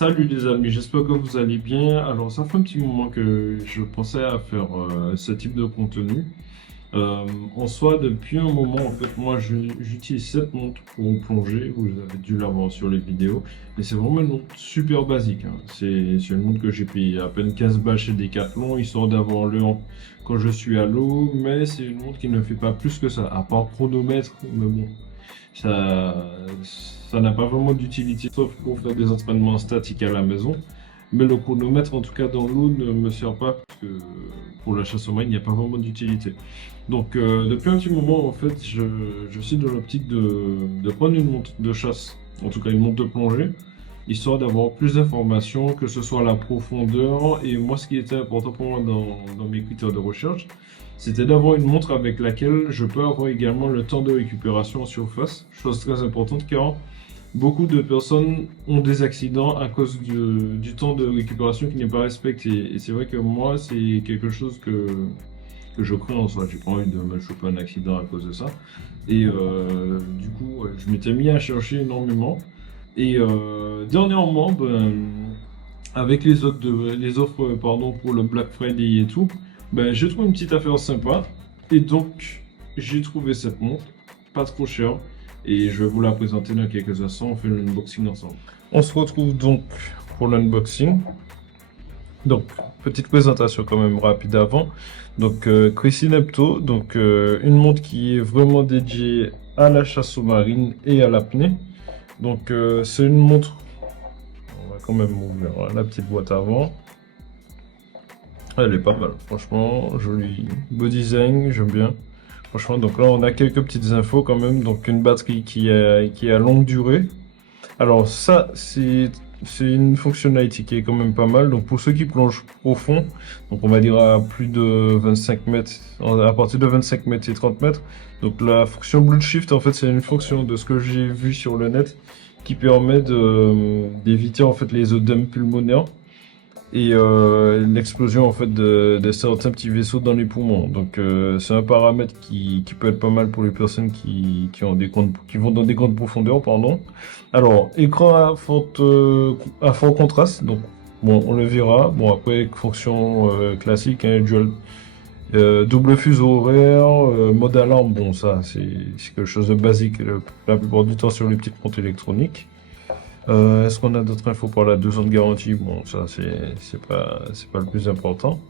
Salut les amis, j'espère que vous allez bien. Alors ça fait un petit moment que je pensais à faire ce type de contenu. En soi, depuis un moment, en fait, moi j'utilise cette montre pour plonger. Vous avez dû la voir sur les vidéos. Mais c'est vraiment une montre super basique, hein. C'est une montre que j'ai payé à peine 15 balles chez Decathlon, histoire d'avoir quand je suis à l'eau. Mais c'est une montre qui ne fait pas plus que ça, à part chronomètre. Mais bon, ça, ça n'a pas vraiment d'utilité, sauf pour faire des entraînements statiques à la maison. Mais le chronomètre, en tout cas dans l'eau, ne me sert pas, parce que pour la chasse au mailles, il n'y a pas vraiment d'utilité. Donc, depuis un petit moment, en fait, je suis dans l'optique de prendre une montre de chasse, en tout cas une montre de plongée, histoire d'avoir plus d'informations, que ce soit la profondeur. Et moi, ce qui était important pour moi dans mes critères de recherche, c'était d'avoir une montre avec laquelle je peux avoir également le temps de récupération en surface, chose très importante car beaucoup de personnes ont des accidents à cause du temps de récupération qui n'est pas respecté. Et c'est vrai que moi, c'est quelque chose que je crains en soi. J'ai pas envie de me choper un accident à cause de ça. Et du coup, ouais, je m'étais mis à chercher énormément. Et dernièrement, avec les offres pardon, pour le Black Friday et tout, j'ai trouvé une petite affaire sympa. Et donc, j'ai trouvé cette montre, pas trop chère. Et je vais vous la présenter dans quelques instants. On fait l'unboxing ensemble. On se retrouve donc pour l'unboxing. Donc, petite présentation quand même rapide avant. Donc, Chrissy Nepto, donc une montre qui est vraiment dédiée à la chasse sous-marine et à l'apnée. Donc, c'est une montre. On va quand même ouvrir la petite boîte avant. Elle est pas mal, franchement, joli, beau design, j'aime bien. Franchement, donc là on a quelques petites infos quand même, donc une batterie qui est à longue durée. Alors ça, c'est une fonctionnalité qui est quand même pas mal. Donc pour ceux qui plongent profond, donc on va dire à plus de 25 mètres, à partir de 25 mètres et 30 mètres. Donc la fonction Blue Shift, en fait, c'est une fonction de ce que j'ai vu sur le net qui permet d'éviter en fait les œdèmes pulmonaires et l'explosion en fait de certains petits vaisseaux dans les poumons. Donc c'est un paramètre qui peut être pas mal pour les personnes qui vont dans des grandes profondeurs, pardon. Alors écran à fort contraste, donc bon, on le verra. Bon, après fonction classique, hein, double fuseau horaire, mode alarme, bon ça c'est quelque chose de basique la plupart du temps sur les petites montres électroniques. Est-ce qu'on a d'autres infos pour la 2 ans de garantie? Bon, ça, c'est pas le plus important.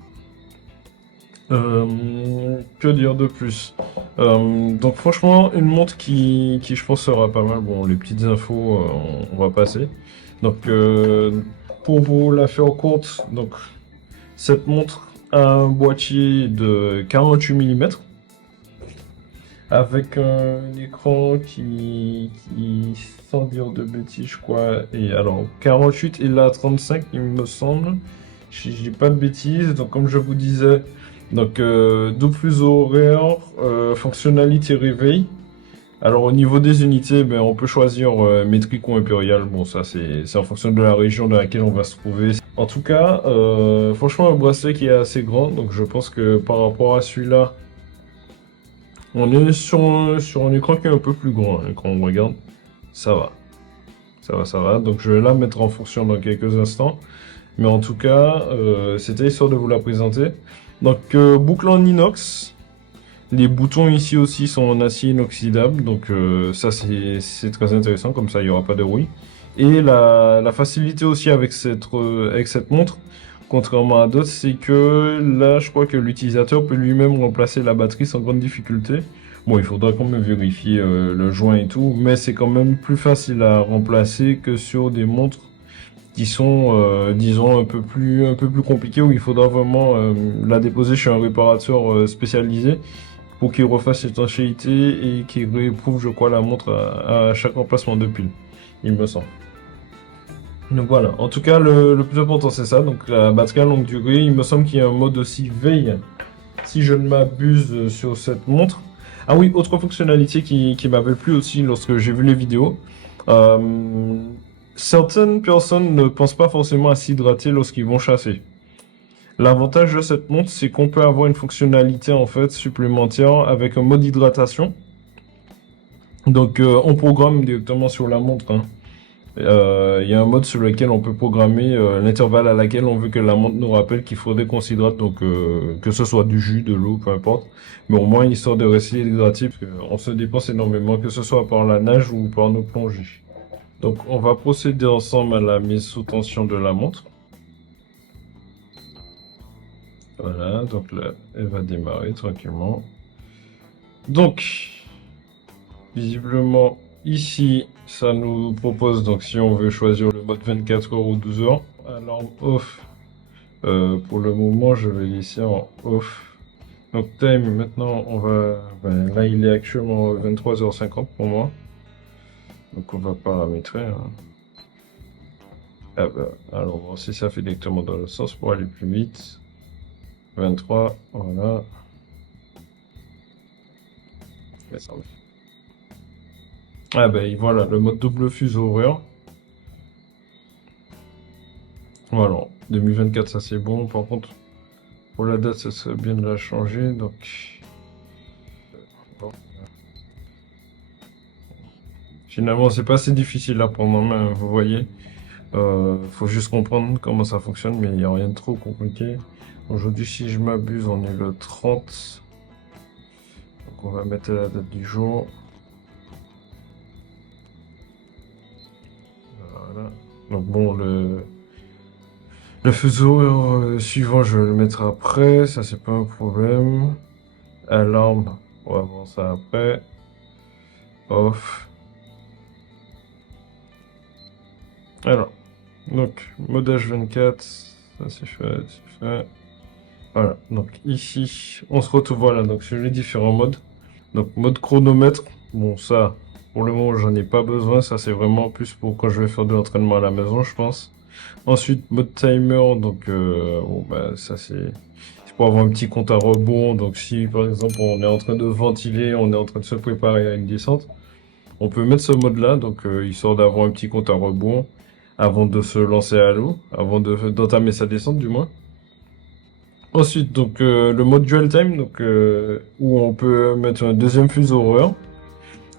Que dire de plus? Donc, franchement, une montre qui, je pense, sera pas mal. Bon, les petites infos, on va passer. Donc, pour vous la faire courte, donc, cette montre a un boîtier de 48 mm avec un écran qui, sans dire de bêtises, je crois, et alors 48 et là 35, il me semble, je dis pas de bêtises. Donc comme je vous disais, donc double fuseau horaire, fonctionnalité réveil. Alors au niveau des unités, on peut choisir métrique ou impérial. Bon, ça c'est en fonction de la région dans laquelle on va se trouver. En tout cas, franchement, un bracelet qui est assez grand, donc je pense que par rapport à celui-là, on est sur un écran qui est un peu plus grand, hein. Quand on regarde, ça va. Ça va. Donc je vais la mettre en fonction dans quelques instants. Mais en tout cas, c'était histoire de vous la présenter. Donc boucle en inox. Les boutons ici aussi sont en acier inoxydable. Donc ça c'est très intéressant, comme ça il n'y aura pas de bruit. Et la facilité aussi avec cette montre, contrairement à d'autres, c'est que là, je crois que l'utilisateur peut lui-même remplacer la batterie sans grande difficulté. Bon, il faudra quand même vérifier le joint et tout, mais c'est quand même plus facile à remplacer que sur des montres qui sont, disons, un peu plus compliquées, où il faudra vraiment la déposer chez un réparateur spécialisé pour qu'il refasse l'étanchéité et qu'il rééprouve, je crois, la montre à chaque emplacement de pile, il me semble. Donc voilà, en tout cas le plus important c'est ça, donc la batterie à longue durée. Il me semble qu'il y a un mode aussi veille, si je ne m'abuse, sur cette montre. Ah oui, autre fonctionnalité qui m'avait plu aussi lorsque j'ai vu les vidéos. Certaines personnes ne pensent pas forcément à s'hydrater lorsqu'ils vont chasser. L'avantage de cette montre, c'est qu'on peut avoir une fonctionnalité en fait supplémentaire avec un mode hydratation. Donc on programme directement sur la montre, hein. Il y a un mode sur lequel on peut programmer l'intervalle à laquelle on veut que la montre nous rappelle qu'il faudrait qu'on s'hydrate, donc que ce soit du jus, de l'eau, peu importe. Mais au moins, histoire de rester hydraté, parce qu'on se dépense énormément, que ce soit par la nage ou par nos plongées. Donc, on va procéder ensemble à la mise sous tension de la montre. Voilà, donc là, elle va démarrer tranquillement. Donc, visiblement, ici, ça nous propose, donc si on veut choisir le mode 24 heures ou 12 heures, alarme off. Pour le moment, je vais laisser en off. Donc, time, maintenant, on va... Ben, là, il est actuellement 23h50 pour moi. Donc, on va paramétrer. Hein. Ah ben, alors, voir si ça fait directement dans le sens pour aller plus vite. 23, voilà. Ah ben voilà, le mode double fuseau horaire. Voilà, 2024 ça c'est bon. Par contre, pour la date ça serait bien de la changer. Donc, bon. Finalement c'est pas assez difficile à prendre en main, vous voyez. Faut juste comprendre comment ça fonctionne, mais il n'y a rien de trop compliqué. Aujourd'hui, si je m'abuse, on est le 30. Donc on va mettre la date du jour. Voilà. Donc bon, le fuseau suivant, je vais le mettre après, ça c'est pas un problème. Alarme, on va voir ça après. Off. Alors, donc, mode H24, ça c'est fait, c'est fait. Voilà, donc ici, on se retrouve, voilà, donc sur les différents modes. Donc, mode chronomètre, bon ça, pour le moment j'en ai pas besoin, ça c'est vraiment plus pour quand je vais faire de l'entraînement à la maison, je pense. Ensuite, mode timer, donc bon, bah, ça c'est pour avoir un petit compte à rebours. Donc si par exemple on est en train de ventiler, on est en train de se préparer à une descente, on peut mettre ce mode là, donc histoire d'avoir un petit compte à rebours avant de se lancer à l'eau, avant d'entamer sa descente du moins. Ensuite, donc le mode dual time, donc où on peut mettre un deuxième fuseau horaire.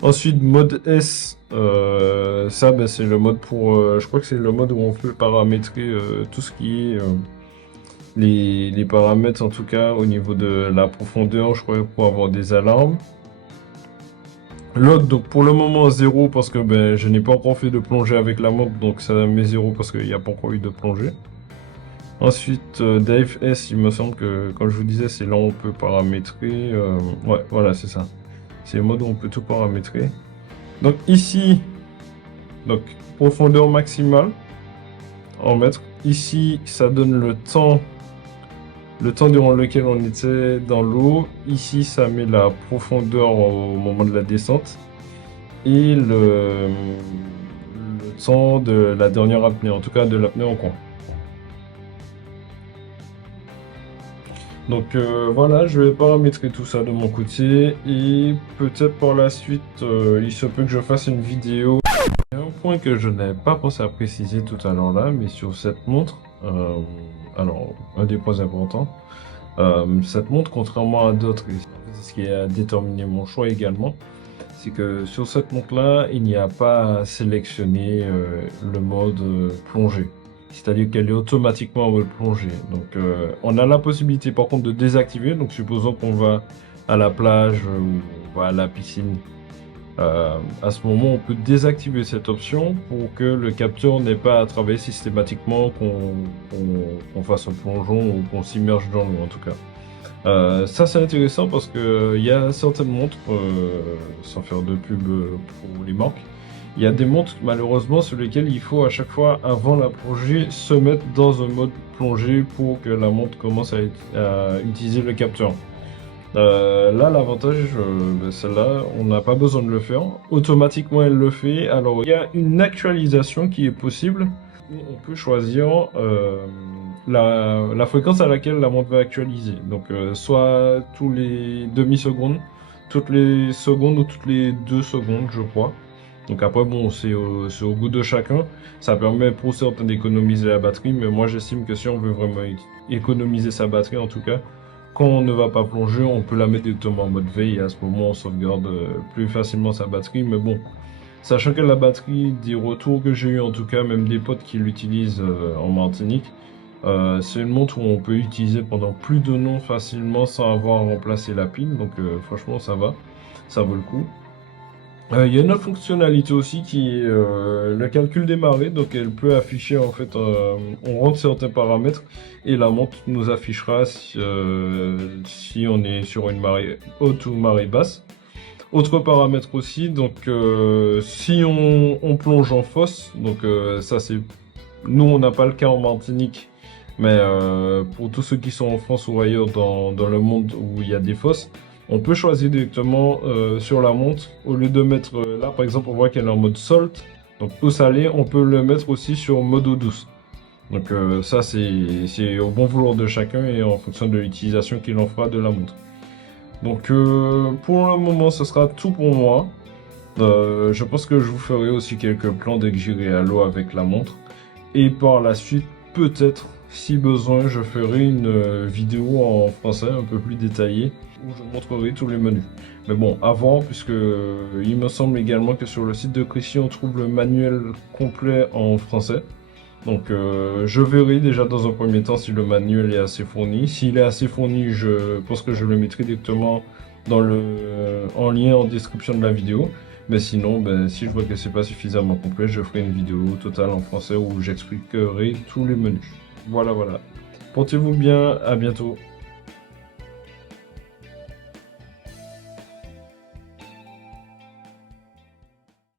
Ensuite, mode S, ça ben, c'est le mode pour, je crois que c'est le mode où on peut paramétrer tout ce qui est les paramètres en tout cas au niveau de la profondeur, je crois, pour avoir des alarmes. Log, donc pour le moment 0 parce que ben, je n'ai pas encore fait de plongée avec la montre, donc ça met 0 parce qu'il n'y a pas encore eu de plongée. Ensuite, Dive S, il me semble que, comme je vous disais, c'est là où on peut paramétrer. Ouais, voilà, c'est ça. C'est le mode où on peut tout paramétrer. Donc ici, donc profondeur maximale en mètres. Ici, ça donne le temps durant lequel on était dans l'eau. Ici, ça met la profondeur au moment de la descente et le temps de la dernière apnée, en tout cas de l'apnée en cours. Donc voilà, je vais paramétrer tout ça de mon côté et peut-être par la suite, il se peut que je fasse une vidéo. Il y a un point que je n'avais pas pensé à préciser tout à l'heure là, mais sur cette montre, alors un des points importants, cette montre, contrairement à d'autres, et c'est ce qui a déterminé mon choix également, c'est que sur cette montre-là, il n'y a pas à sélectionner le mode plongée. C'est-à-dire qu'elle est automatiquement en mode plongée. Donc on a la possibilité par contre de désactiver. Donc supposons qu'on va à la plage ou on va à la piscine. À ce moment, on peut désactiver cette option pour que le capteur n'ait pas à travailler systématiquement, qu'on fasse un plongeon ou qu'on s'immerge dans l'eau en tout cas. Ça c'est intéressant parce que il y a certaines montres, sans faire de pub pour les marques, il y a des montres malheureusement sur lesquelles il faut à chaque fois avant la plongée se mettre dans un mode plongée pour que la montre commence à utiliser le capteur. Là, l'avantage, celle-là, on n'a pas besoin de le faire. Automatiquement, elle le fait. Alors, il y a une actualisation qui est possible. On peut choisir la fréquence à laquelle la montre va actualiser. Donc, soit tous les demi-secondes, toutes les secondes ou toutes les 2 secondes, je crois. Donc après, bon, c'est au goût de chacun. Ça permet pour certains d'économiser la batterie, mais moi, j'estime que si on veut vraiment économiser sa batterie, en tout cas, quand on ne va pas plonger, on peut la mettre directement en mode veille et à ce moment, on sauvegarde plus facilement sa batterie. Mais bon, Sachant que la batterie, des retours que j'ai eu en tout cas, même des potes qui l'utilisent en Martinique, c'est une montre où on peut utiliser pendant plus de ans facilement sans avoir à remplacer la pile. Donc franchement, ça va, ça vaut le coup. Il y a une autre fonctionnalité aussi qui est le calcul des marées. Donc elle peut afficher en fait, on rentre certains paramètres et la montre nous affichera si on est sur une marée haute ou marée basse. Autre paramètre aussi, donc si on plonge en fosse, donc ça c'est, nous on n'a pas le cas en Martinique, mais pour tous ceux qui sont en France ou ailleurs dans le monde où il y a des fosses, on peut choisir directement sur la montre, au lieu de mettre, là par exemple on voit qu'elle est en mode salt, donc eau salée, on peut le mettre aussi sur mode eau douce. Donc ça c'est au bon vouloir de chacun et en fonction de l'utilisation qu'il en fera de la montre. Donc pour le moment, ce sera tout pour moi. Je pense que je vous ferai aussi quelques plans dès que j'irai à l'eau avec la montre. Et par la suite, peut-être, si besoin, je ferai une vidéo en français un peu plus détaillée où je montrerai tous les menus. Mais bon, avant, puisque il me semble également que sur le site de Crissi, on trouve le manuel complet en français. Donc je verrai déjà dans un premier temps si le manuel est assez fourni. S'il est assez fourni, je pense que je le mettrai directement en lien en description de la vidéo. Mais sinon, ben, si je vois que c'est pas suffisamment complet, je ferai une vidéo totale en français où j'expliquerai tous les menus. Voilà, voilà. Portez-vous bien, à bientôt.